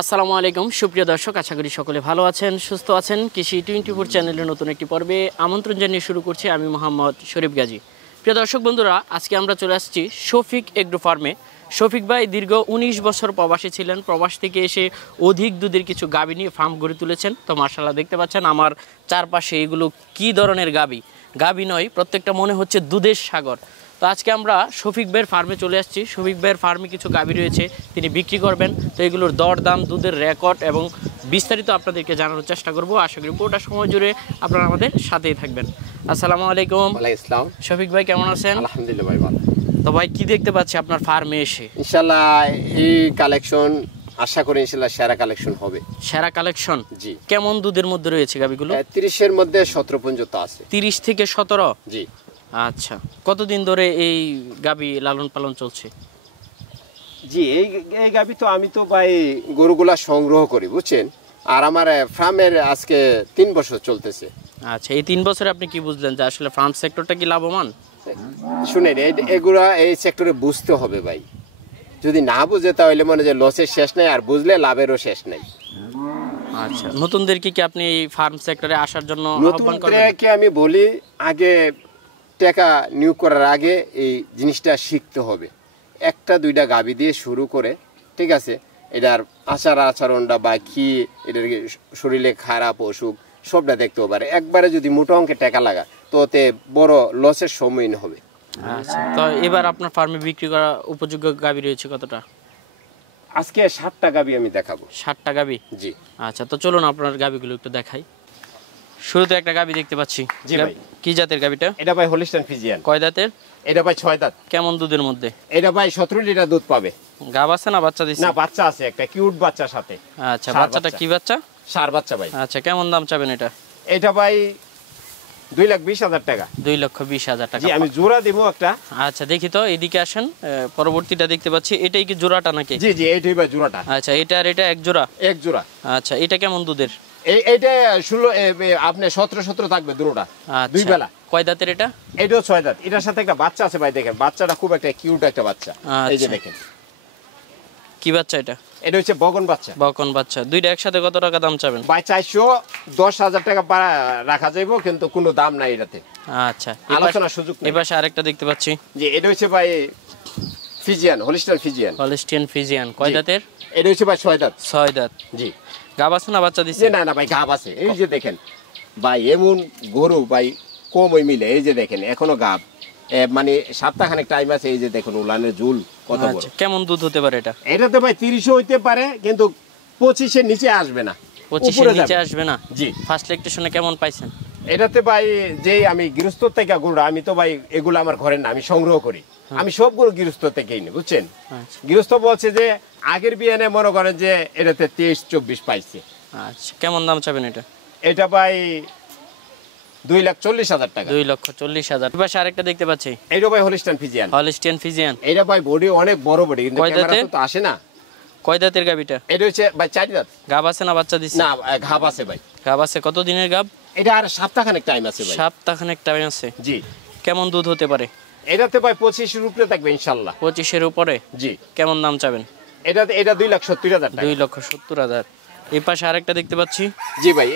আসসালামু আলাইকুম সুপ্রিয় দর্শক, আশা করি সকলে ভালো আছেন, সুস্থ আছেন। কৃষি 24 চ্যানেলের নতুন একটি পর্বে আমন্ত্রণ জানিয়ে শুরু করছি আমি মোহাম্মদ শরীফ গাজী। প্রিয় দর্শক বন্ধুরা, আজকে আমরা চলে আসছি শফিক এগ্রো ফার্মে। শফিক ভাই দীর্ঘ 19 বছর প্রবাসী ছিলেন। প্রবাস থেকে এসে অধিক দুধের কিছু গাভী নিয়ে ফার্ম গড়ে তুলেছেন। তো মাশাআল্লাহ দেখতে পাচ্ছেন আমার চারপাশে এগুলো কি ধরনের গাভী নয়, প্রত্যেকটা মনে হচ্ছে দুধের সাগর। তো আজকে আমরা শফিক ভাইয়ের ফার্মে চলে আসছি। শফিক ভাইয়ের ফার্মে কিছু গাভী রয়েছে, তিনি বিক্রি করবেন। তো এগুলোর দরদাম, দুধের রেকর্ড এবং বিস্তারিত আপনাদেরকে জানানোর চেষ্টা করব। আশা করি পুরোটা সময় জুড়ে আপনারা আমাদের সাথেই থাকবেন। আসসালামু আলাইকুম। ওয়ালাইকুম আসসালাম। শফিক ভাই কেমন আছেন? আলহামদুলিল্লাহ ভাই ভালো। তো ভাই কি দেখতে পাচ্ছি আপনার ফার্মে এসে? ইনশাআল্লাহ এই কালেকশন আশা করি ইনশাআল্লাহ সেরা কালেকশন হবে। সেরা কালেকশন? জি। কেমন দুধের মধ্যে রয়েছে গাভীগুলো? 30 এর মধ্যে 17 পর্যন্ত আছে। 30 থেকে 17? জি। আচ্ছা, কতদিন ধরে এই গাভী লালন পালন চলছে? জি, এই গাবি তো আমি তো ভাই গরুগুলা সংগ্রহ করি বুঝছেন, আর আমার ফার্মের আজকে 3 বছর চলতেছে। আচ্ছা, এই 3 বছরে আপনি কি বুঝলেন যে আসলে ফার্ম সেক্টরটা কি লাভবান? শুনেন, এগুলা এই সেক্টরে বুঝতে হবে ভাই। যদি না বুঝে তাহলে মনে যে লসের শেষ নাই, আর বুঝলে লাভেরও শেষ নাই। আচ্ছা, নতুনদেরকে কি আপনি এই ফার্ম সেক্টরে আসার জন্য আহ্বান করবেন? নতুনদেরকে আমি বলি আগে টাকা নিয়োগ করার আগে এই জিনিসটা শিখতে হবে। একটা দুইটা গাবি দিয়ে শুরু করে, ঠিক আছে, এটার আচরণটা বা কি, এটার শরীরে খারাপ অসুখ সবটা দেখতে পারে। একবারে যদি মোটা অঙ্কে টাকা লাগা তো ওতে বড় লসের সম্মুখীন হবে। আচ্ছা, তো এবার আপনার ফার্মে বিক্রি করা উপযোগ্য গাবি রয়েছে কতটা? আজকে 7টা গাবি আমি দেখাবো। 7টা গাবি? জি। আচ্ছা, তো চলুন আপনার গাবিগুলো একটু দেখাই। শুরুতে একটা গাবি দেখতে পাচ্ছি। জি ভাই। কি জাতের গাবিটা? এটা ভাই হলিস্টাইন ফ্রিজিয়ান। কয় দাঁতের? এটা ভাই 6 দাঁত। কেমন দুধের মধ্যে? এটা ভাই 17 লিটার দুধ পাবে। গাব আছে না বাচ্চা দিছে? না, বাচ্চা আছে, একটা কিউট বাচ্চার সাথে। আচ্ছা, বাচ্চাটা কি বাচ্চা? সার বাচ্চা ভাই। আচ্ছা, কেমন দাম চাবেন এটা? এটা ভাই 2,20,000 টাকা। 2,20,000 টাকা। জি, আমি জোড়া দেবো একটা। আচ্ছা, দেখি তো, এদিকে আসেন। পরবর্তীটা দেখতে পাচ্ছি, এটাই কি জোড়াটা নাকি? জি জি, এইটাই ভাই জোড়াটা। আচ্ছা, এটা আর এটা এক জোড়া? এক জোড়া। আচ্ছা, এটা কেমন দুধের? এইটা 16 আপনি 17 থাকবে দুটোটা। দুই বেলা। কয় দাঁতের এটা? এটাও 6 দাঁত। এটার সাথে একটা বাচ্চা আছে ভাই, দেখেন বাচ্চাটা খুব একটা কিউট একটা বাচ্চা। এই যে দেখেন। কি বাচ্চা এটা? এটা হচ্ছে বগন বাচ্চা। বকন বাচ্চা। দুইটা একসাথে কত টাকা দাম চাবেন? ভাই 410,000 টাকা রাখা যাইবো, কিন্তু কোনো দাম নাই এটাতে। আচ্ছা, আলোচনার সুযোগ নেই। এবার আরেকটা দেখতে পাচ্ছি। জি, এটা হচ্ছে ভাই Friesian, Holstein Friesian. Holstein Friesian. কয় দাঁতের? এটা হচ্ছে ভাই 6 দাঁত। 6 দাঁত। জি। গাব আছে না বাচ্চা দিছে? না না ভাই, গাব আছে। এই যে দেখেন ভাই, এমন গরু ভাই কমই মিলে। এই যে দেখেন এখনো গাব, মানে সপ্তাহখানেক টাইম আছে। এই যে দেখুন উলানের ঝুল কত বড়। আচ্ছা, কেমন দুধ হতে পারে এটা? এটাতে ভাই 30 হইতে পারে, কিন্তু 25 এর নিচে আসবে না। 25 এর নিচে আসবে না? জি। ফার্স্ট লেকটেশনে কেমন পাইছেন? এটাতে ভাই যে আমি গৃহস্থ থেকে গরু, আমি তো ভাই এগুলো আমার ঘরের না, আমি সংগ্রহ করি। আমি সবগুলো গৃহস্থ থেকেই নি বুঝছেন। আচ্ছা। গৃহস্থ বলছে যে আগের বিয়ানে মনে করেন যে এটাতে 23-24 পাইছে। আচ্ছা, কেমন দাম চাবেন এটা? এটা ভাই 2,40,000 টাকা। 2,40,000। এবার আরেকটা দেখতে পাচ্ছি। এটা ভাই হলিস্টাইন ফিজিয়ান। Holstein Friesian. এটা ভাই বডি অনেক বড় বডি, কিন্তু কয় দাঁতের? ক্যামেরাতে তো আসে না। কয় দাঁতের গাবিটা? এটা হচ্ছে ভাই 4 দাঁত। গাব আছে না বাচ্চা দিছে? না, ঘাব আছে ভাই। গাব আছে। কত দিনের গাব? এটা আর সপ্তাহখানেক টাইম আছে ভাই। সপ্তাহখানেক টাইম আছে। জি। কেমন দুধ হতে পারে? এটাতে ভাই 25 এর উপরে থাকবে ইনশাআল্লাহ। 25 এর উপরে? জি। কেমন দাম চাবেন? এটা 2,70,000 টাকা। 2,70,000। এই পাশে আরেকটা দেখতে পাচ্ছি। জি ভাই,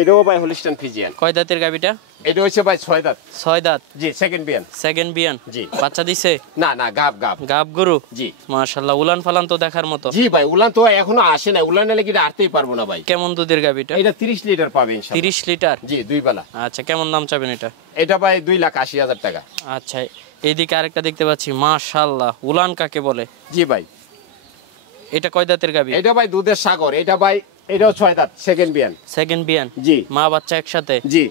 এটাও ভাই হলিস্টাইন ফিজিয়ান। কয় দাঁতের গাবিটা? এটা হচ্ছে ভাই 6 দাঁত। 6 দাঁত। জি, সেকেন্ড বিয়ান। সেকেন্ড বিয়ান। জি। বাচ্চা দিছে? না না, গাব। গাব গরু? জি। মাশাআল্লাহ, উলান ফালান তো দেখার মতো। জি ভাই, উলান তো এখনো আসে না। উলান এলে কি আরতেই পারবো না ভাই। কেমন দুধের গাবিটা? এটা 30 লিটার পাবে ইনশাআল্লাহ। 30 লিটার? জি, দুই বেলা। আচ্ছা, কেমন দাম চাবেন এটা? এটা ভাই 2,80,000 টাকা। আচ্ছা, এইদিকে আরেকটা দেখতে পাচ্ছি। মাশাআল্লাহ, উলান কাকে বলে? জি ভাই। এটা কয় দাঁতের গাবি? এটা ভাই দুধের সাগর। এটা ভাই এটাও 6 দাঁত, সেকেন্ড বিয়ান। সেকেন্ড বিয়ান? জি। মা বাচ্চা একসাথে? জি।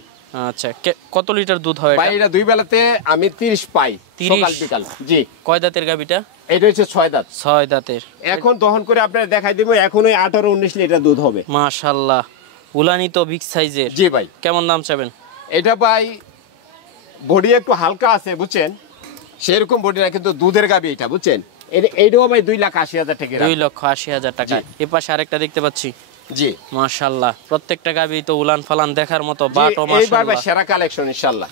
আচ্ছা, কত লিটার দুধ হয় ভাই এটা? এটা দুই বেলাতে আমি 30 পাই, 30? সকাল বিকাল। জি। কয় দাঁতের গাবিটা? এটা হচ্ছে 6 দাঁত। 6 দাঁতের। এখন দহন করে আপনার দেখাই দিব, এখনই 18-19 লিটার দুধ হবে। মাশাআল্লাহ, উলানি তো বিগ সাইজের। জি ভাই। কেমন দাম চাবেন? এটা ভাই বডি একটু হালকা আছে বুঝছেন, সেরকম বডি না, কিন্তু দুধের গাবি এটা বুঝছেন। এইটাও ভাই 2,80,000 টাকা। 2,80,000 টাকা। এই পাশে আরেকটা দেখতে পাচ্ছি। জি। মাশাআল্লাহ, প্রত্যেকটা গাবি তো উলান ফালান দেখার মতো। বাটো এইবার ভাই মাশাআল্লাহ। সেরা কালেকশন ইনশাআল্লাহ।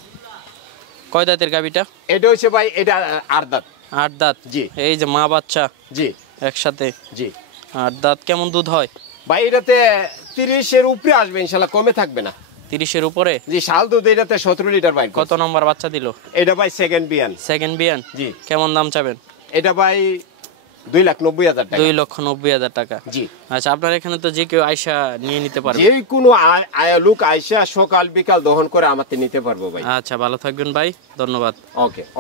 কয় দাঁতের গাবিটা? এটা হচ্ছে ভাই এটা 8 দাঁত। 8 দাঁত। জি। এই যে মা বাচ্চা জি। একসাথে। জি। আর দাঁত কেমন দুধ হয়? ভাই এটাতে 30-এর উপরে আসবে ইনশাল্লাহ, কমে থাকবে না। 30-এর উপরে? জি, শাল দুধ এটাতে 17 লিটার বাইর। কত নম্বর বাচ্চা দিল এটা ভাই সেকেন্ড বিয়ান। সেকেন্ড বিয়ান? জি। কেমন দাম চাবেন? এটা ভাই 2,90,000 টাকা। 2,90,000 টাকা। জি। আচ্ছা, আপনার এখানে তো যে কেউ আয়সা নিয়ে নিতে পারবে? যে কোনো লোক আইসা সকাল বিকাল দহন করে আমাতে নিতে পারবো ভাই। আচ্ছা, ভালো থাকবেন ভাই, ধন্যবাদ। ওকে।